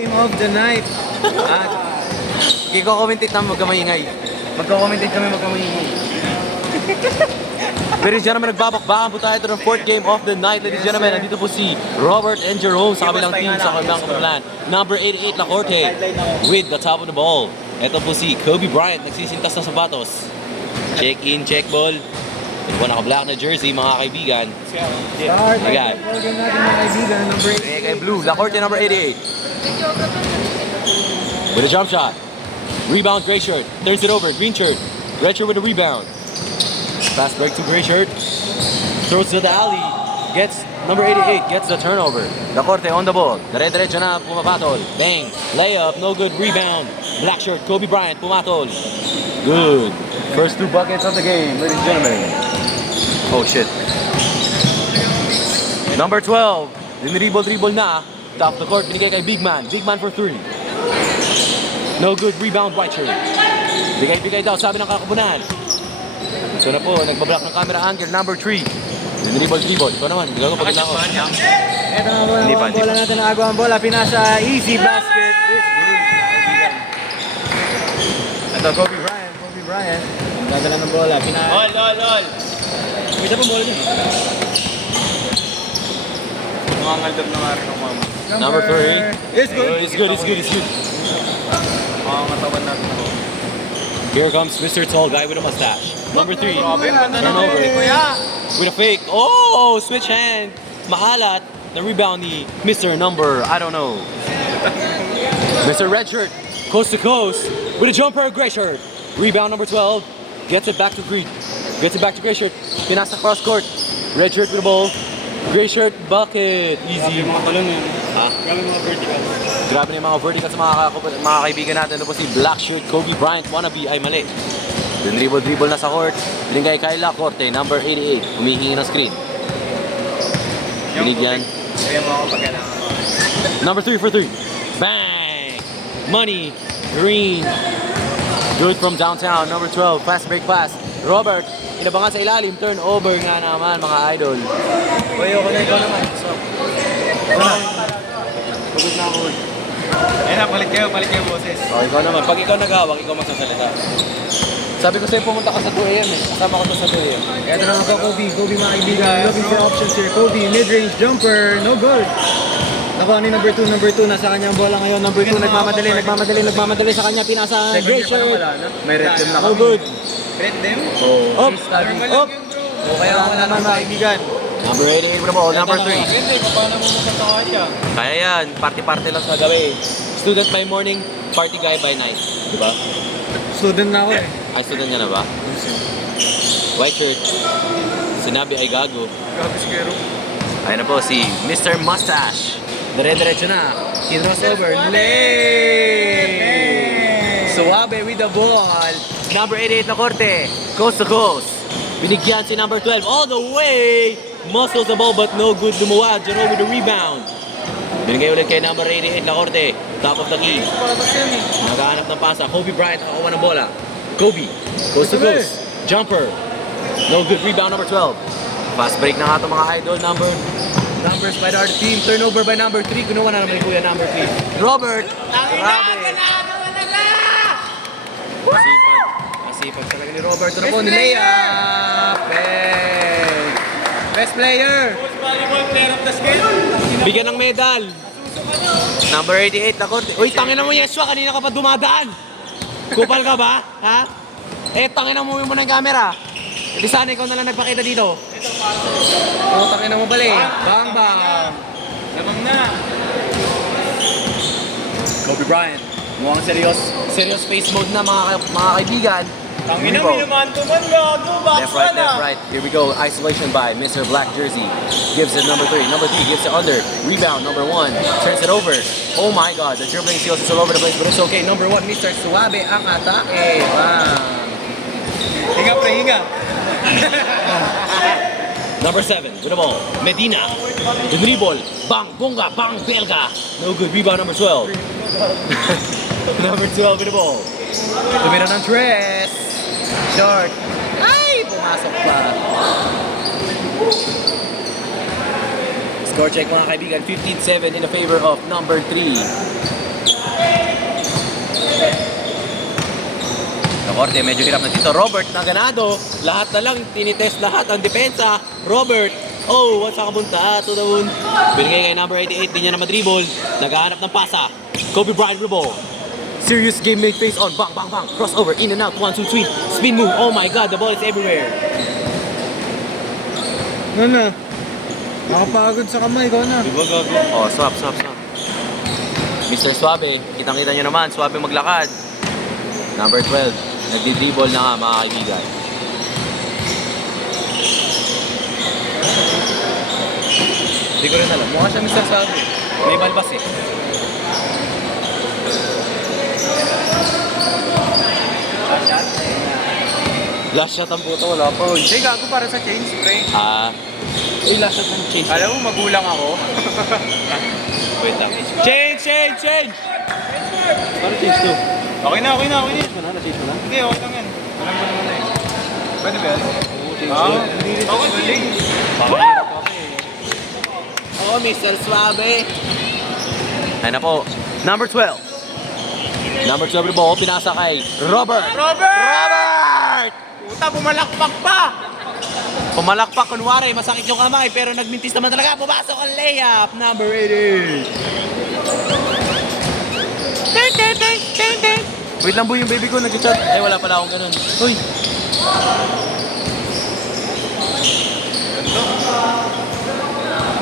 Game of the night. Iko-commentate namin magkamaingay. Magko-commentate kami magkamaingay. Ladies and gentlemen, nagbabakbakan po tayo ito ng 4th game of the night. Ladies and gentlemen, nandito po si Robert and Jerome sa kabilang team, sa kabilang plan. Number 88, Lacorte, with the top of the ball. Ito po si Kobe Bryant, nagsisintas ng sapatos. Check in, check ball. Ito po naka-black na jersey, mga kaibigan. Start. Ayan. Welcome natin mga kaibigan. Number 8. Kay Blue, Lacorte, number 88. With a jump shot. Rebound, gray shirt. Turns it over, green shirt. Red shirt with a rebound. Fast break to gray shirt. Throws to the alley. Gets number 88. Gets the turnover. Lacorte on the ball. Dire-diretso na pumapatol. Bang. Layup. No good. Rebound. Black shirt. Kobe Bryant pumatol. Good. First 2 buckets of the game, ladies and gentlemen. Oh shit. Number 12. Dinribble na. Top of the court. Binigay kay Big Man. Big Man for 3. No good. Rebound. White shirt. Bigay-bigay daw. Sabi ng kakapunan. So na po, nagbablock ng camera angle, number 3. Dinribble. Ikaw naman, hindi ko pagkita ako. Ito na po ang bola natin. Nagawa ang bola. Pinasa easy basket. Ito, Kobe Bryant. Kobe Bryant. Ang dadala ng bola. Lol. Isa pa bola dyan. Mangangaldab na nga rin ng mama. Number 3. It's good. It's good. Makangatawan natin ako. Here comes Mr. Tall Guy with a mustache. Number 3. Turnover. With a fake. Oh, switch hand. Maalat. The rebound ni Mr. Number, I don't know. Mr. Red Shirt, coast to coast, with a jumper, gray shirt. Rebound number 12. Gets it back to green. Gets it back to gray shirt. Pinasa cross court. Red shirt with the ball. Gray shirt, bucket. Easy. Mga talon yun. Ha? Grabe mga vertical. Grabe na yung mga verticals sa mga kaibigan natin. Ito po si Black Shirt, Kobe Bryant, wannabe, ay mali. Dribble na sa court. Binigay kay Lacorte, number 88. Humihingi ng screen. Binigyan. Kaya mo ako pag kailangan mo. Number 3 for 3. Bang! Money. Green. Good from downtown. Number 12. Fast break pass. Robert. Inabangan sa ilalim. Turnover nga naman, mga idol. Uy, ako na ikaw naman. So, Pagod na ako. Ayan, palit kayo boses. Oh, ikaw naman. Pag ikaw naghawak, ikaw magsasalita. Sabi ko sa'yo, pumunta ka sa 2 a.m. eh. Kasama ko to sa 2 a.m. ito na ako, Kobe mga kaibigan. Looking for options here. Kobe, mid-range jumper. No good. Nakuha ni number 2. Nasa kanya ang bola ngayon. Number 2, nagmamadali sa kanya. Pinasa gray shirt. May red team na No good. Red them? Oh. Oops. Oops. O kaya ako naman mga kaibigan. Number 88 na ball. Number 3. Hindi, paano mo magkatawa siya? Kaya yan. Party-party lang sa gabi. Student by morning, party guy by night. Diba? Student na ako eh. Ay, student niya na ba? White shirt. Sinabi ay gago. Grabe si Kero. Ayan na po si Mr. Mustache. Dire-diretso na. Crossover. Suabe with the ball. Number 88 na korte. Coast to coast. Binigyan si number 12 all the way. Muscles the ball but no good lumuwad. Jerome with the rebound. Binigay ulit kay number 88 na korte. Top of the key. Naghahanap ng pasa. Kobe Bryant nakakuha ng bola. Kobe. Coast to coast. Jumper. No good. Rebound number 12. Fast break na nga ito mga idol. Numbers by the other team. Turnover by number 3. Kunuha na naman yung kuya number 3. Robert. Grabe. Masipag talaga ni Robert. Ito na po ni Leia. Best player. Most valuable player of the skill. Bigyan ng medal. Number 88 na korte. Uy, tangina mo Yeswa. Kanina ka pa dumadaan. Kupal ka ba? Ha? Tangina mo muna yung camera. Di sana ikaw na lang nagpakita dito. Tangina mo pala eh. Bang bang. Lamang na. Kobe Bryant. Mukhang serious face mode na mga kaibigan. Tangina mo naman tuman gago. Left, right. Here we go. Isolation by Mr. Black Jersey. Gives it number 3. Number 3 gives it under. Rebound, number 1. Turns it over. Oh my God. The dribbling skills is all over the place, but it's okay. Number 1, Mr. Suabe ang atake. Bang. Hinga pre, hinga. Number 7 with the ball. Medina. The dribble. Bang, bunga, bang, belga. No good. Rebound, number 12. Number 12 with the ball. Tumira ng tres. Short. Ay! Pumasok pa. Score check mga kaibigan. 15-7 in the favor of number 3. Korte, medyo hirap na dito. Robert na ganado. Lahat na lang, tinitest lahat ang depensa. Robert, oh, what's sa kabunta? To the moon. Binigay kay number 88, di niya na madribble. Naghahanap ng pasa. Kobe Bryant with the ball. Serious game made face on. Bang, bang, bang. Crossover, in and out. 1, 2, 3. Spin move. Oh my God, the ball is everywhere. Ano na? Nakapagod sa kamay ko na. Diba gago? Oh, swap. Mr. Suave, kitang-kita nyo naman. Suave maglakad. Number 12. Nagdi-dribble na nga, mga kaibigan. Hindi ko rin alam. Mukha siya Mr. Suave. May balbas eh. Last shot ang puto, wala pa. Hindi, gago para sa change, pre. Last shot ng change. Alam mo, magulang ako. Wait lang. Change! Paano change to? Okay na. Na-change mo na? Hindi, okay lang yan. Alam mo naman na eh. Pwede ba yan? Hindi rin ako galing. Oh, Mr. Suave. Ayun na po. Number 12. Number 12 na po, pinasa kay Robert! Puta, bumalakpak pa! Pumalakpak, kunwari, masakit yung kamay, pero nagmintis naman talaga. Pumasok ang layup, number 80. Wait lang po yung baby ko, nag-chat. Eh, wala pala akong ganun. Uy!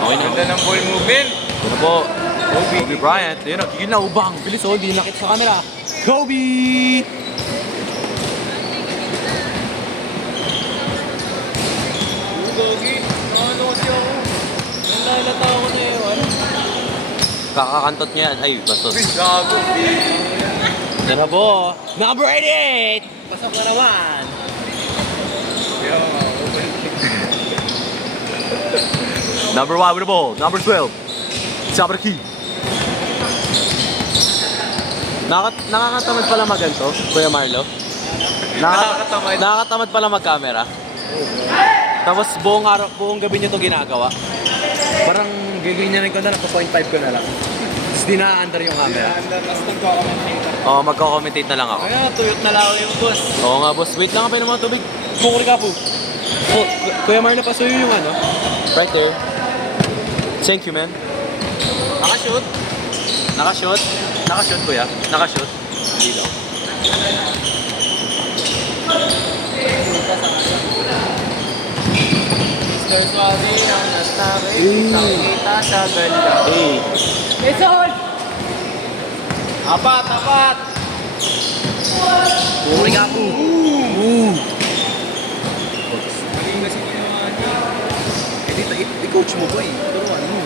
Okay na. Ganda ng ball movement. Ito po, Kobe Bryant. Yun na, ubang. Bilis oh, hindi nakita sa camera. Kobe! Gogi, ano kasi ako? Nalilata ako na yun. Kakakantot niya. Ay, bastos. Uy, gago. Yan na po. Number 88! Pasok na naman. Number 1 with the ball. Number 12. Sabraki. Nakakatamad pala maganto, Kuya Marlo. Nakakatamad. Nakakatamad pala mag-camera. Tapos buong gabi niya to ginagawa. Parang giganyanin ko na lang, 2.5 ko na lang. Tapos di na-under yung camera. Tapos nagko-commentate. Oo, magko-commentate na lang ako. Kaya, tuyot na lang yung boss. Oo nga boss, wait lang ka pa ng mga tubig. Kukuli ka po. Oh, Kuya Marlo, pasuyo yung ano. Right there. Thank you, man. Nakashoot. Nakashoot, kuya. Nakashoot. Hindi daw. Mr. Suave ang nakikita sa ganda. Hey. Jason! Apat! Kukuli ka po. Galing kasi ginawa niya. Eh, i-coach mo ba eh? Turuan mo.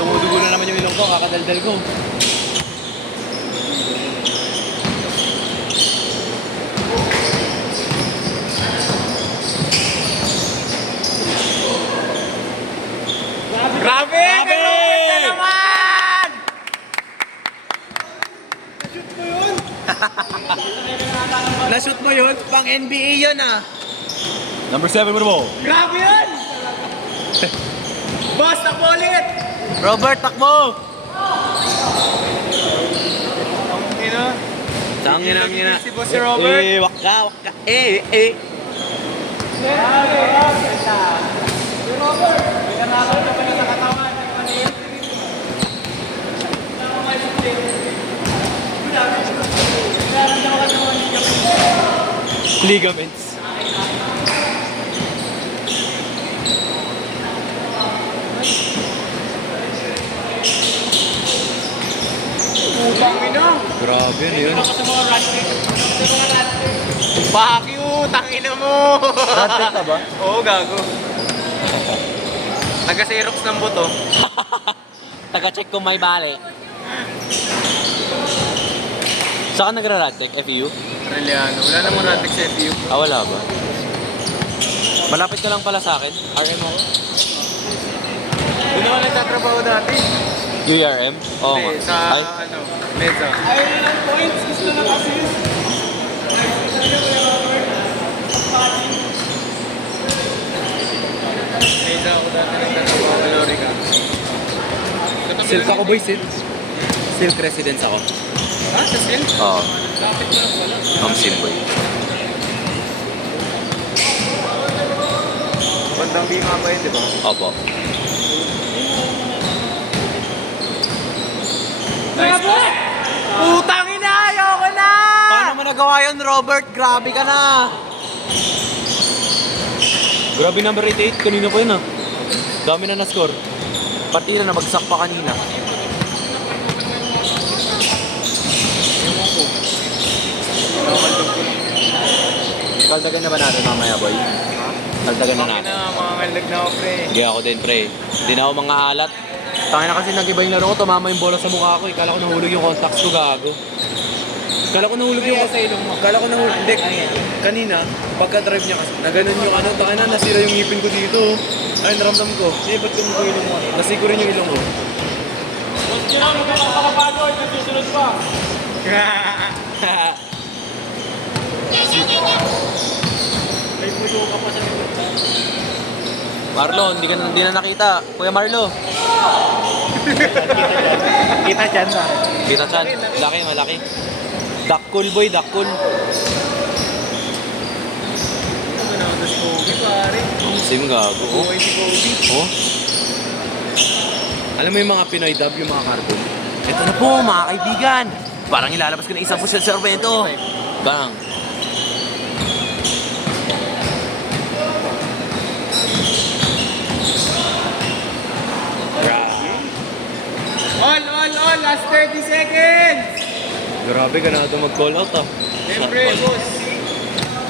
Dumudugo na naman yung ilong ko, kakadaldal ko. Grabe! Na-shoot mo yun? Pang NBA yun ah. Number 7 with the ball. Grabe yan! Boss, takbo ulit! Robert, takbo! Ino? Tangina. Si Boss Robert. Waka. Ligaments. Utang ino. Grabe, ano yun? Bakyo, tangina mo! Rat-trick ka ba? Oo, gago. Taga-xerox ng buto. Taga-check kung may bali. Saan ka nagra-radtech? FEU? Aureliano. Wala naman natin sa FU. Wala ba? Malapit ka lang pala sa akin. RM ako. Doon naman nagtatrabaho dati. URM? Oo nga. Hindi, sa Ay, Meza. Ayun ang points. Gusto na kasi. Meza ako dati nagtatrabaho. Lorica. Silk ako boy, silk. Silk residence ako. Ah, sa Sil? Oo. Lapit mo lang pala. Ma'am Simboy. Bandang Bima ba yun, di ba? Opo. Nice. Putang ina! Ayoko na! Paano mo nagawa yun, Robert? Grabe ka na! Grabe number 88. Kanina pa yun ah. Dami na na-score. Partida na bagsak pa kanina. Kaldagan na ba natin mamaya, boy? Kaldagan na natin. Mga ngalag na ako, pre. Hindi ako din, pre. Hindi na ako mga alat. Tangin na kasi nag-iba yung laro ko, tumama yung bola sa mukha ko. Kala ko nahulog yung contacts ko, gago. Kala ko nahulog yung... sa ilong mo. Kala ko nahulog... Hindi, kanina, pagka-drive niya kasi, na ganun yung ano, tangin na, nasira yung ngipin ko dito. Ay, naramdam ko. Sige, ba't tumuko ilong mo? Nasiko rin yung ilong ko. May puyo ka pa sa likod. Marlo, hindi na nakita. Kuya Marlo. Kita dyan na. Kita chan. Laki, malaki. Dakul boy, dakul. Ano na, tas Kobe, pare. Sim gago. Oh. Buhay si Kobe. Oh. Alam mo yung mga Pinoy dub, yung mga cartoon? Ito na po, mga kaibigan. Parang ilalabas ko na isang pusil sa Orvento. Bang. All, last 30 seconds! Grabe, ganado mag-call out ah. Siyempre, boss.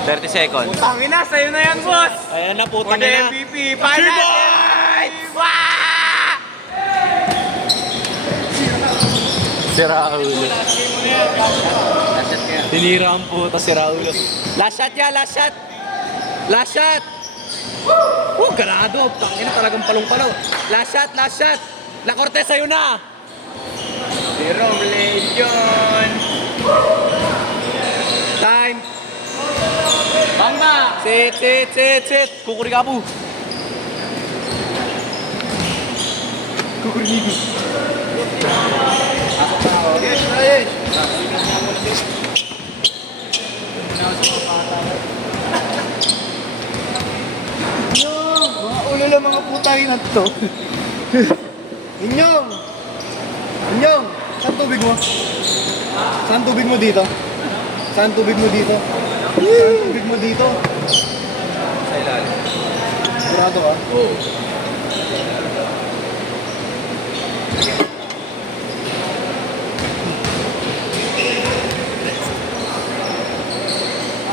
30 seconds. Tangina, sa'yo na yan, boss! Ayan na, For putang the ina. MVP, final! Si Raulo. Tinira ang puta si Raulo. Last shot ya, last shot! Last shot! Oh, ganado. Tangina talagang palong-palaw. Last shot, last shot! La Cortez, sa'yo na! Si Rom Legion! Time! Bamba! Sit! Kukuri ka po. Yes, ayos! Mga ulo lang mga putay na to. Inyong! Inyong! Saan tubig mo? Saan tubig mo dito? Saan tubig mo dito? Saan tubig mo dito? Sa ilalim. Sigurado ka? Oo.